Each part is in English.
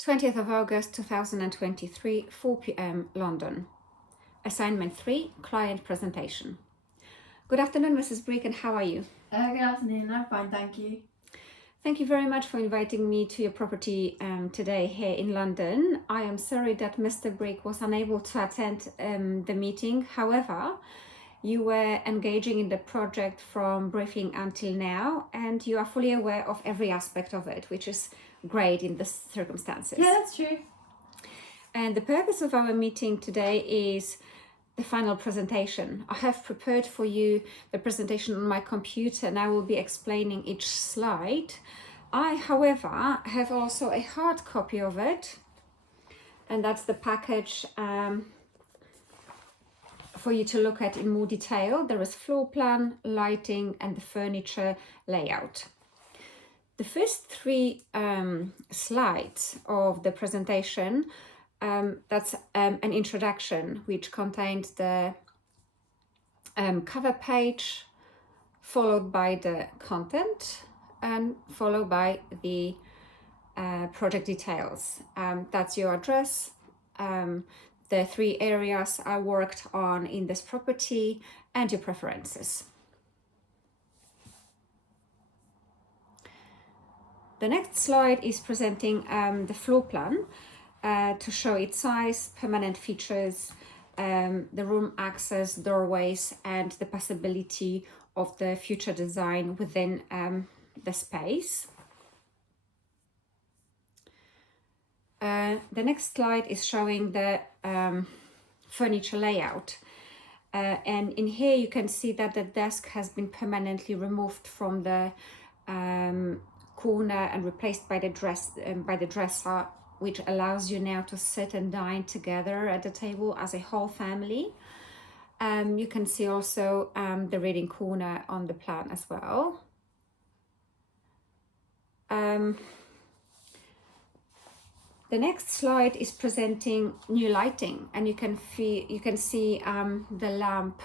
20th of August 2023, 4 p.m. London. Assignment 3, client presentation. Good afternoon, Mrs. Brick, and how are you? Good afternoon, I'm fine, thank you. Thank you very much for inviting me to your property today here in London. I am sorry that Mr. Brick was unable to attend the meeting. However, you were engaging in the project from briefing until now, and you are fully aware of every aspect of it, which is great in the circumstances. Yeah, that's true. And the purpose of our meeting today is the final presentation. I have prepared for you the presentation on my computer and I will be explaining each slide. I, however, have also a hard copy of it, and that's the package for you to look at in more detail. There is floor plan, lighting, and the furniture layout. The first three slides of the presentation, that's an introduction which contained the cover page, followed by the content, and followed by the project details. That's your address, the 3 areas I worked on in this property, and your preferences. The next slide is presenting the floor plan to show its size, permanent features, the room access, doorways, and the possibility of the future design within the space. The next slide is showing the furniture layout. And in here you can see that the desk has been permanently removed from the corner and replaced by the dresser, which allows you now to sit and dine together at the table as a whole family. You can see also the reading corner on the plan as well. The next slide is presenting new lighting, and you can see the lamp,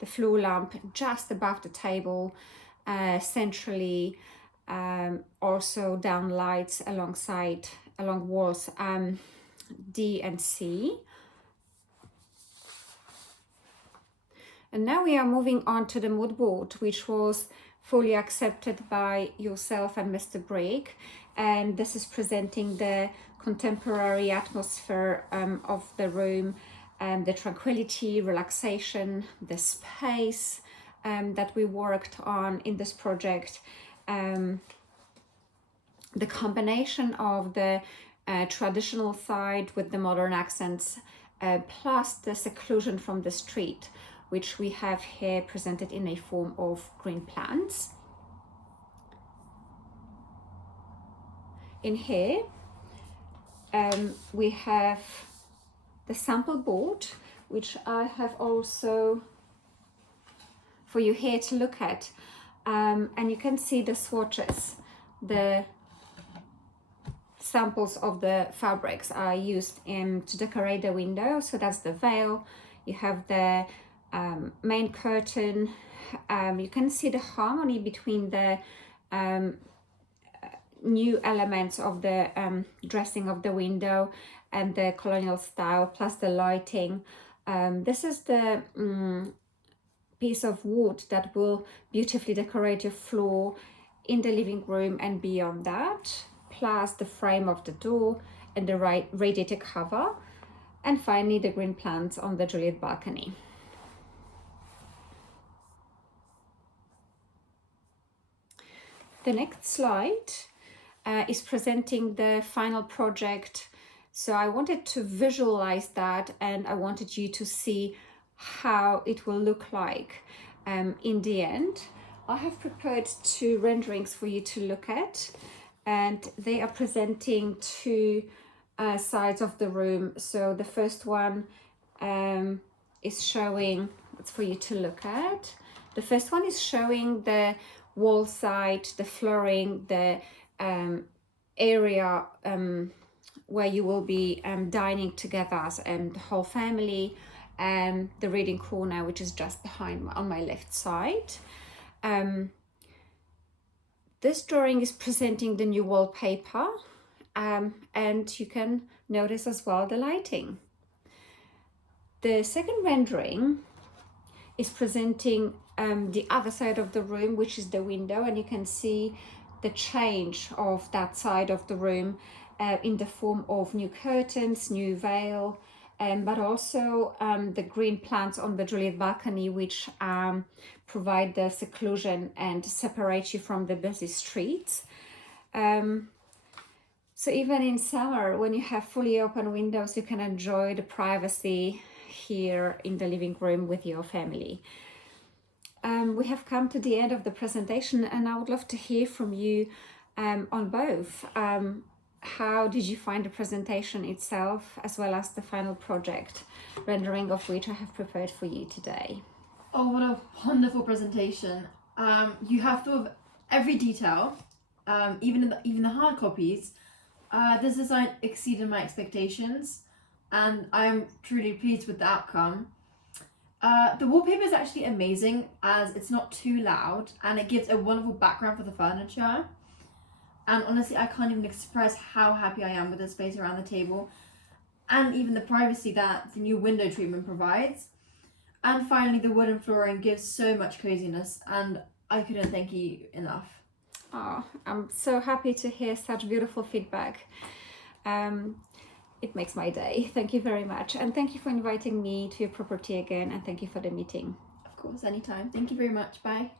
the floor lamp, just above the table, centrally. Also down lights along walls D and C. And now we are moving on to the mood board, which was fully accepted by yourself and Mr. Brick, and this is presenting the contemporary atmosphere of the room, and the tranquility, relaxation, the space that we worked on in this project. The combination of the traditional side with the modern accents, plus the seclusion from the street, which we have here presented in a form of green plants. In here, we have the sample board, which I have also for you here to look at. And you can see the swatches, the samples of the fabrics are used to decorate the window. So that's the veil, you have the main curtain. You can see the harmony between the new elements of the dressing of the window and the colonial style, plus the lighting. This is the piece of wood that will beautifully decorate your floor in the living room and beyond that, plus the frame of the door and the radiator cover, and finally the green plants on the Juliet balcony. The next slide is presenting the final project. So I wanted to visualize that, and I wanted you to see how it will look like in the end. I have prepared 2 renderings for you to look at, and they are presenting 2 sides of the room. So the first one is showing, it's for you to look at. The first one is showing the wall side, the flooring, the area where you will be dining together as the whole family, and the reading corner, which is just behind on my left side. This drawing is presenting the new wallpaper, and you can notice as well the lighting. The second rendering is presenting the other side of the room, which is the window, and you can see the change of that side of the room in the form of new curtains, new veil, but also the green plants on the Juliet balcony, which provide the seclusion and separate you from the busy streets. So even in summer, when you have fully open windows, you can enjoy the privacy here in the living room with your family. We have come to the end of the presentation, and I would love to hear from you on both. How did you find the presentation itself, as well as the final project rendering of which I have prepared for you today? Oh, what a wonderful presentation. You have thought of every detail, even the hard copies. This design exceeded my expectations, and I am truly pleased with the outcome. The wallpaper is actually amazing, as it's not too loud and it gives a wonderful background for the furniture. And honestly, I can't even express how happy I am with the space around the table and even the privacy that the new window treatment provides. And finally, the wooden flooring gives so much coziness, and I couldn't thank you enough. Oh, I'm so happy to hear such beautiful feedback. It makes my day. Thank you very much. And thank you for inviting me to your property again, and thank you for the meeting. Of course, anytime. Thank you very much. Bye.